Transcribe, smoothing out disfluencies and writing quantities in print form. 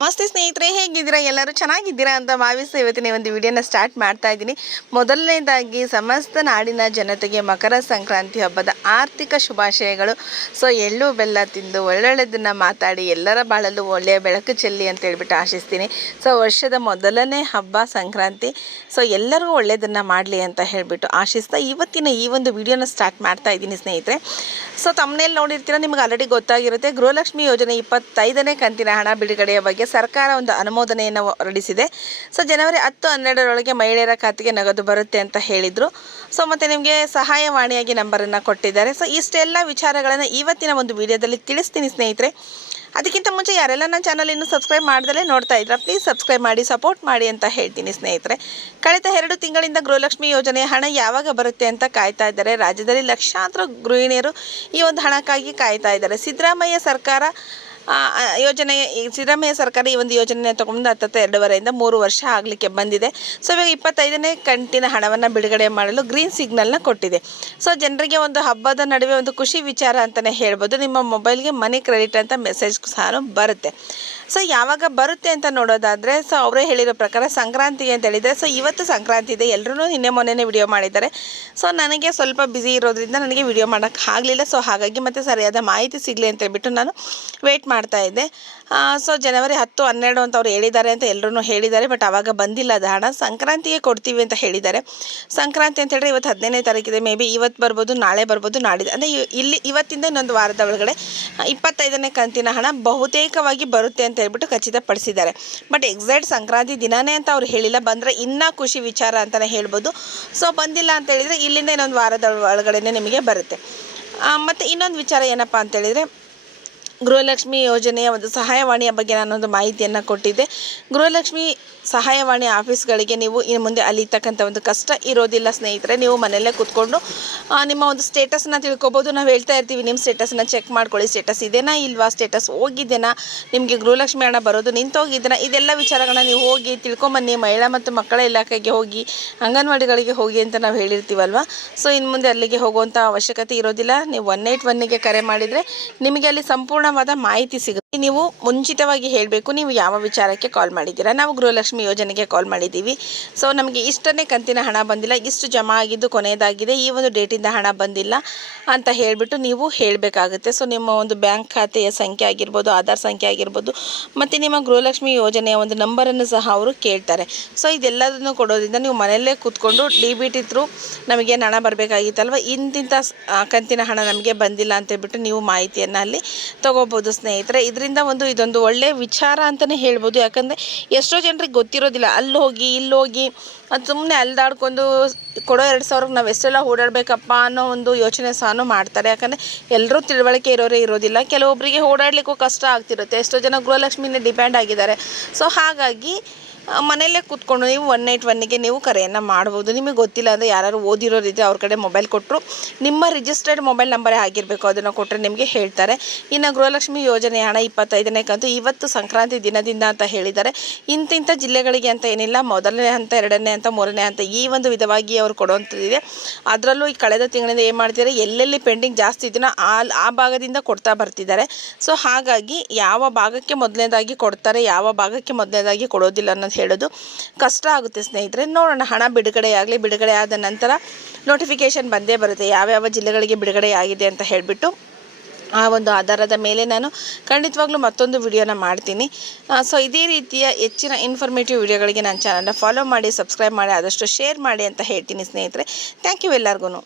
ನಮಸ್ತೆ ಸ್ನೇಹಿತರೆ, ಹೇಗಿದ್ದೀರಾ? ಎಲ್ಲರೂ ಚೆನ್ನಾಗಿದ್ದೀರಾ ಅಂತ ಭಾವಿಸಿ ಇವತ್ತಿನ ಒಂದು ವಿಡಿಯೋನ ಸ್ಟಾರ್ಟ್ ಮಾಡ್ತಾ ಇದ್ದೀನಿ. ಮೊದಲನೇದಾಗಿ ಸಮಸ್ತ ನಾಡಿನ ಜನತೆಗೆ ಮಕರ ಸಂಕ್ರಾಂತಿ ಹಬ್ಬದ ಆರ್ಥಿಕ ಶುಭಾಶಯಗಳು. ಸೊ ಎಳ್ಳು ಬೆಲ್ಲ ತಿಂದು ಒಳ್ಳೊಳ್ಳೆದನ್ನು ಮಾತಾಡಿ ಎಲ್ಲರ ಬಾಳಲು ಒಳ್ಳೆಯ ಬೆಳಕು ಚೆಲ್ಲಿ ಅಂತ ಹೇಳ್ಬಿಟ್ಟು ಆಶಿಸ್ತೀನಿ. ಸೊ ವರ್ಷದ ಮೊದಲನೇ ಹಬ್ಬ ಸಂಕ್ರಾಂತಿ. ಸೊ ಎಲ್ಲರಿಗೂ ಒಳ್ಳೆಯದನ್ನು ಮಾಡಲಿ ಅಂತ ಹೇಳಿಬಿಟ್ಟು ಆಶಿಸ್ತಾ ಇವತ್ತಿನ ಈ ಒಂದು ವಿಡಿಯೋನ ಸ್ಟಾರ್ಟ್ ಮಾಡ್ತಾ ಇದ್ದೀನಿ ಸ್ನೇಹಿತರೆ. ಸೊ ತಮ್ಮನೇಲಿ ನೋಡಿರ್ತೀರ, ನಿಮ್ಗೆ ಆಲ್ರೆಡಿ ಗೊತ್ತಾಗಿರುತ್ತೆ. ಗೃಹಲಕ್ಷ್ಮಿ ಯೋಜನೆ 25ನೇ ಕಂತಿನ ಹಣ ಬಿಡುಗಡೆಯ ಬಗ್ಗೆ ಸರ್ಕಾರ ಒಂದು ಅನುಮೋದನೆಯನ್ನು ಹೊರಡಿಸಿದೆ. ಸೊ ಜನವರಿ 10-12 ಮಹಿಳೆಯರ ಖಾತೆಗೆ ನಗದು ಬರುತ್ತೆ ಅಂತ ಹೇಳಿದರು. ಸೊ ಮತ್ತು ನಿಮಗೆ ಸಹಾಯವಾಣಿಯಾಗಿ ನಂಬರನ್ನು ಕೊಟ್ಟಿದ್ದಾರೆ. ಸೊ ಇಷ್ಟೆಲ್ಲ ವಿಚಾರಗಳನ್ನು ಇವತ್ತಿನ ಒಂದು ವಿಡಿಯೋದಲ್ಲಿ ತಿಳಿಸ್ತೀನಿ ಸ್ನೇಹಿತರೆ. ಅದಕ್ಕಿಂತ ಮುಂಚೆ ಯಾರೆಲ್ಲ ನನ್ನ ಚಾನಲ್ ಇನ್ನೂ ಸಬ್ಸ್ಕ್ರೈಬ್ ಮಾಡ್ದಲೇ ನೋಡ್ತಾ ಇದ್ದೀರಾ, ಪ್ಲೀಸ್ ಸಬ್ಸ್ಕ್ರೈಬ್ ಮಾಡಿ, ಸಪೋರ್ಟ್ ಮಾಡಿ ಅಂತ ಹೇಳ್ತೀನಿ ಸ್ನೇಹಿತರೆ. ಕಳೆದ 2 ತಿಂಗಳಿಂದ ಗೃಹಲಕ್ಷ್ಮಿ ಯೋಜನೆಯ ಹಣ ಯಾವಾಗ ಬರುತ್ತೆ ಅಂತ ಕಾಯ್ತಾ ಇದ್ದಾರೆ. ರಾಜ್ಯದಲ್ಲಿ ಲಕ್ಷಾಂತರ ಗೃಹಿಣಿಯರು ಈ ಒಂದು ಹಣಕ್ಕಾಗಿ ಕಾಯ್ತಾ ಇದ್ದಾರೆ. ಸಿದ್ದರಾಮಯ್ಯ ಸರ್ಕಾರ ಈ ಒಂದು ಯೋಜನೆ ತಗೊಂಡು 2.5 ವರ್ಷ ಆಗಲಿಕ್ಕೆ ಬಂದಿದೆ. ಸೊ ಇವಾಗ 25ನೇ ಕಂತಿನ ಹಣವನ್ನು ಬಿಡುಗಡೆ ಮಾಡಲು ಗ್ರೀನ್ ಸಿಗ್ನಲ್ನ ಕೊಟ್ಟಿದೆ. ಸೊ ಜನರಿಗೆ ಒಂದು ಹಬ್ಬದ ನಡುವೆ ಒಂದು ಖುಷಿ ವಿಚಾರ ಅಂತಲೇ ಹೇಳ್ಬೋದು. ನಿಮ್ಮ ಮೊಬೈಲ್ಗೆ ಮನಿ ಕ್ರೆಡಿಟ್ ಅಂತ ಮೆಸೇಜ್ ಸಹ ಬರುತ್ತೆ. ಸೊ ಯಾವಾಗ ಬರುತ್ತೆ ಅಂತ ನೋಡೋದಾದರೆ, ಸೊ ಅವರೇ ಹೇಳಿರೋ ಪ್ರಕಾರ ಸಂಕ್ರಾಂತಿಗೆ ಅಂತ ಹೇಳಿದರೆ, ಸೊ ಇವತ್ತು ಸಂಕ್ರಾಂತಿ ಇದೆ. ಎಲ್ಲರೂ ನಿನ್ನೆ ಮೊನ್ನೆನೇ ವಿಡಿಯೋ ಮಾಡಿದ್ದಾರೆ. ಸೊ ನನಗೆ ಸ್ವಲ್ಪ ಬ್ಯುಸಿ ಇರೋದ್ರಿಂದ ನನಗೆ ವಿಡಿಯೋ ಮಾಡೋಕ್ಕೆ ಆಗಲಿಲ್ಲ. ಸೊ ಹಾಗಾಗಿ ಮತ್ತೆ ಸರಿಯಾದ ಮಾಹಿತಿ ಸಿಗಲಿ ಅಂತ ಹೇಳ್ಬಿಟ್ಟು ನಾನು ವೇಟ್ ಮಾಡ್ತಾ ಇದ್ದೆ. ಸೊ ಜನವರಿ 10-12 ಅಂತ ಅವ್ರು ಹೇಳಿದ್ದಾರೆ ಅಂತ ಎಲ್ಲರೂ ಹೇಳಿದ್ದಾರೆ. ಬಟ್ ಆವಾಗ ಬಂದಿಲ್ಲ ಅದು ಹಣ. ಸಂಕ್ರಾಂತಿಗೆ ಕೊಡ್ತೀವಿ ಅಂತ ಹೇಳಿದ್ದಾರೆ. ಸಂಕ್ರಾಂತಿ ಅಂತ ಹೇಳಿದ್ರೆ ಇವತ್ತು 15ನೇ ತಾರೀಕಿದೆ. ಮೇ ಬಿ ಇವತ್ತು ಬರ್ಬೋದು, ನಾಳೆ ಬರ್ಬೋದು, ನಾಡಿದ್ದು ಅಂದರೆ ಇವತ್ತಿಂದ ಇನ್ನೊಂದು ವಾರದ ಒಳಗಡೆ 25ನೇ ಕಂತಿನ ಹಣ ಬಹುತೇಕವಾಗಿ ಬರುತ್ತೆ ಅಂತ ಹೇಳ್ಬಿಟ್ಟು ಖಚಿತಪಡಿಸಿದ್ದಾರೆ. ಬಟ್ ಎಕ್ಸಾಕ್ಟ್ ಸಂಕ್ರಾಂತಿ ದಿನಾನೇ ಅಂತ ಅವ್ರು ಹೇಳಿಲ್ಲ. ಬಂದರೆ ಇನ್ನೂ ಖುಷಿ ವಿಚಾರ ಅಂತಲೇ ಹೇಳ್ಬೋದು. ಸೊ ಬಂದಿಲ್ಲ ಅಂತ ಹೇಳಿದರೆ ಇಲ್ಲಿಂದ ಇನ್ನೊಂದು ವಾರದ ಒಳಗಡೆ ನಿಮಗೆ ಬರುತ್ತೆ. ಮತ್ತು ಇನ್ನೊಂದು ವಿಚಾರ ಏನಪ್ಪ ಅಂತೇಳಿದರೆ, ಗೃಹಲಕ್ಷ್ಮಿ ಯೋಜನೆಯ ಒಂದು ಸಹಾಯವಾಣಿಯ ಬಗ್ಗೆ ನಾನೊಂದು ಮಾಹಿತಿಯನ್ನು ಕೊಟ್ಟಿದ್ದೆ. ಗೃಹಲಕ್ಷ್ಮಿ ಸಹಾಯವಾಣಿ ಆಫೀಸ್ಗಳಿಗೆ ನೀವು ಇನ್ನು ಮುಂದೆ ಅಲಿತಕ್ಕಂಥ ಒಂದು ಕಷ್ಟ ಇರೋದಿಲ್ಲ ಸ್ನೇಹಿತರೆ. ನೀವು ಮನೆಯಲ್ಲೇ ಕೂತ್ಕೊಂಡು ನಿಮ್ಮ ಒಂದು ಸ್ಟೇಟಸ್ನ ತಿಳ್ಕೊಬೋದು. ನಾವು ಹೇಳ್ತಾ ಇರ್ತೀವಿ, ನಿಮ್ಮ ಸ್ಟೇಟಸ್ನ ಚೆಕ್ ಮಾಡ್ಕೊಳ್ಳಿ, ಸ್ಟೇಟಸ್ ಇದೆನಾ ಇಲ್ವಾ, ಸ್ಟೇಟಸ್ ಹೋಗಿದ್ದೇನಾ, ನಿಮಗೆ ಗೃಹಲಕ್ಷ್ಮಿ ಹಣ ಬರೋದು ನಿಂತೋಗಿದ್ದೇನಾ, ಇದೆಲ್ಲ ವಿಚಾರಗಳನ್ನ ನೀವು ಹೋಗಿ ತಿಳ್ಕೊಂಬನ್ನಿ. ಮಹಿಳಾ ಮತ್ತು ಮಕ್ಕಳ ಇಲಾಖೆಗೆ ಹೋಗಿ, ಅಂಗನವಾಡಿಗಳಿಗೆ ಹೋಗಿ ಅಂತ ನಾವು ಹೇಳಿರ್ತೀವಲ್ವ. ಸೊ ಇನ್ನು ಮುಂದೆ ಅಲ್ಲಿಗೆ ಹೋಗುವಂಥ ಅವಶ್ಯಕತೆ ಇರೋದಿಲ್ಲ. ನೀವು 181ಗೆ ಕರೆ ಮಾಡಿದರೆ ನಿಮಗೆ ಅಲ್ಲಿ ಸಂಪೂರ್ಣವಾದ ಮಾಹಿತಿ ಸಿಗುತ್ತೆ. ನೀವು ಮುಂಚಿತವಾಗಿ ಹೇಳಬೇಕು ನೀವು ಯಾವ ವಿಚಾರಕ್ಕೆ ಕಾಲ್ ಮಾಡಿದ್ದೀರಾ. ನಾವು ಗೃಹಲಕ್ಷ್ಮಿ ಯೋಜನೆಗೆ ಕಾಲ್ ಮಾಡಿದ್ದೀವಿ. ಸೊ ನಮಗೆ ಇಷ್ಟನೇ ಕಂತಿನ ಹಣ ಬಂದಿಲ್ಲ, ಇಷ್ಟು ಜಮಾ ಆಗಿದ್ದು ಕೊನೆಯದಾಗಿದೆ, ಈ ಒಂದು ಡೇಟಿಂದ ಹಣ ಬಂದಿಲ್ಲ ಅಂತ ಹೇಳಿಬಿಟ್ಟು ನೀವು ಹೇಳಬೇಕಾಗುತ್ತೆ. ಸೊ ನಿಮ್ಮ ಒಂದು ಬ್ಯಾಂಕ್ ಖಾತೆಯ ಸಂಖ್ಯೆ ಆಗಿರ್ಬೋದು, ಆಧಾರ್ ಸಂಖ್ಯೆ ಆಗಿರ್ಬೋದು, ಮತ್ತು ನಿಮ್ಮ ಗೃಹಲಕ್ಷ್ಮಿ ಯೋಜನೆಯ ಒಂದು ನಂಬರನ್ನು ಸಹ ಅವರು ಕೇಳ್ತಾರೆ. ಸೊ ಇದೆಲ್ಲದನ್ನು ಕೊಡೋದ್ರಿಂದ ನೀವು ಮನೆಯಲ್ಲೇ ಕೂತ್ಕೊಂಡು DBT ಥ್ರೂ ನಮಗೆ ಹಣ ಬರಬೇಕಾಗಿತ್ತಲ್ವ, ಇಂತಿಂಥ ಕಂತಿನ ಹಣ ನಮಗೆ ಬಂದಿಲ್ಲ ಅಂತ ಹೇಳ್ಬಿಟ್ಟು ನೀವು ಮಾಹಿತಿಯನ್ನು ಅಲ್ಲಿ ತೊಗೋಬೋದು ಸ್ನೇಹಿತರೆ. ಇದೊಂದು ಒಳ್ಳೆಯ ವಿಚಾರ ಅಂತಲೇ ಹೇಳ್ಬೋದು. ಯಾಕಂದರೆ ಎಷ್ಟೋ ಜನರಿಗೆ ಗೊತ್ತಿರೋದಿಲ್ಲ. ಅಲ್ಲಿ ಹೋಗಿ ಇಲ್ಲಿ ಹೋಗಿ ಅದು ಸುಮ್ಮನೆ ಅಲ್ದಾಡ್ಕೊಂಡು ಕೊಡೋ 2,000ಕ್ಕೆ ನಾವು ಎಷ್ಟೆಲ್ಲ ಓಡಾಡಬೇಕಪ್ಪ ಅನ್ನೋ ಒಂದು ಯೋಚನೆ ಸಹ ಮಾಡ್ತಾರೆ. ಯಾಕಂದರೆ ಎಲ್ಲರೂ ತಿಳುವಳಿಕೆ ಇರೋದಿಲ್ಲ. ಕೆಲವೊಬ್ಬರಿಗೆ ಓಡಾಡಲಿಕ್ಕೂ ಕಷ್ಟ ಆಗ್ತಿರುತ್ತೆ. ಎಷ್ಟೋ ಜನ ಗೃಹಲಕ್ಷ್ಮಿನೇ ಡಿಪೆಂಡ್ ಆಗಿದ್ದಾರೆ. ಸೊ ಹಾಗಾಗಿ ಮನೆಯಲ್ಲೇ ಕೂತ್ಕೊಂಡು ನೀವು 181ಗೆ ನೀವು ಕರೆಯನ್ನು ಮಾಡ್ಬೋದು. ನಿಮಗೆ ಗೊತ್ತಿಲ್ಲ ಅಂದರೆ ಯಾರು ಓದಿರೋರಿದ್ದರೆ ಅವ್ರ ಕಡೆ ಮೊಬೈಲ್ ಕೊಟ್ಟರು, ನಿಮ್ಮ ರಿಜಿಸ್ಟರ್ಡ್ ಮೊಬೈಲ್ ನಂಬರೇ ಆಗಿರಬೇಕು, ಅದನ್ನು ಕೊಟ್ಟರೆ ನಿಮಗೆ ಹೇಳ್ತಾರೆ. ಇನ್ನು ಗೃಹಲಕ್ಷ್ಮಿ ಯೋಜನೆ ಹಣ 25ನೇ ಕಂತು ಇವತ್ತು ಸಂಕ್ರಾಂತಿ ದಿನದಿಂದ ಅಂತ ಹೇಳಿದ್ದಾರೆ. ಇಂತಿಂಥ ಜಿಲ್ಲೆಗಳಿಗೆ ಅಂತ ಏನಿಲ್ಲ, ಮೊದಲನೇ ಹಂತ, 2ನೇ ಹಂತ, 3ನೇ ಹಂತ ಈ ಒಂದು ವಿಧವಾಗಿ ಅವರು ಕೊಡುವಂಥದ್ದಿದೆ. ಅದರಲ್ಲೂ ಈ ಕಳೆದ ತಿಂಗಳಿಂದ ಏನು ಮಾಡ್ತಿದ್ದಾರೆ, ಎಲ್ಲೆಲ್ಲಿ ಪೆಂಡಿಂಗ್ ಜಾಸ್ತಿ ಇದನ್ನು ಆ ಭಾಗದಿಂದ ಕೊಡ್ತಾ ಬರ್ತಿದ್ದಾರೆ. ಸೊ ಹಾಗಾಗಿ ಯಾವ ಭಾಗಕ್ಕೆ ಮೊದಲನೇದಾಗಿ ಕೊಡ್ತಾರೆ, ಯಾವ ಭಾಗಕ್ಕೆ ಮೊದಲನೇದಾಗಿ ಕೊಡೋದಿಲ್ಲ ಅನ್ನೋದು ಹೇಳೋದು ಕಷ್ಟ ಆಗುತ್ತೆ ಸ್ನೇಹಿತರೆ. ನೋಡೋಣ, ಹಣ ಬಿಡುಗಡೆ ಆದ ನಂತರ ನೋಟಿಫಿಕೇಷನ್ ಬಂದೇ ಬರುತ್ತೆ ಯಾವ್ಯಾವ ಜಿಲ್ಲೆಗಳಿಗೆ ಬಿಡುಗಡೆ ಆಗಿದೆ ಅಂತ ಹೇಳಿಬಿಟ್ಟು. ಆ ಒಂದು ಆಧಾರದ ಮೇಲೆ ನಾನು ಖಂಡಿತವಾಗ್ಲೂ ಮತ್ತೊಂದು ವಿಡಿಯೋನ ಮಾಡ್ತೀನಿ. ಸೊ ಇದೇ ರೀತಿಯ ಹೆಚ್ಚಿನ ಇನ್ಫಾರ್ಮೇಟಿವ್ ವಿಡಿಯೋಗಳಿಗೆ ನನ್ನ ಚಾನಲ್ನ ಫಾಲೋ ಮಾಡಿ, ಸಬ್ಸ್ಕ್ರೈಬ್ ಮಾಡಿ, ಆದಷ್ಟು ಶೇರ್ ಮಾಡಿ ಅಂತ ಹೇಳ್ತೀನಿ ಸ್ನೇಹಿತರೆ. ಥ್ಯಾಂಕ್ ಯು ಎಲ್ಲರಿಗೂ.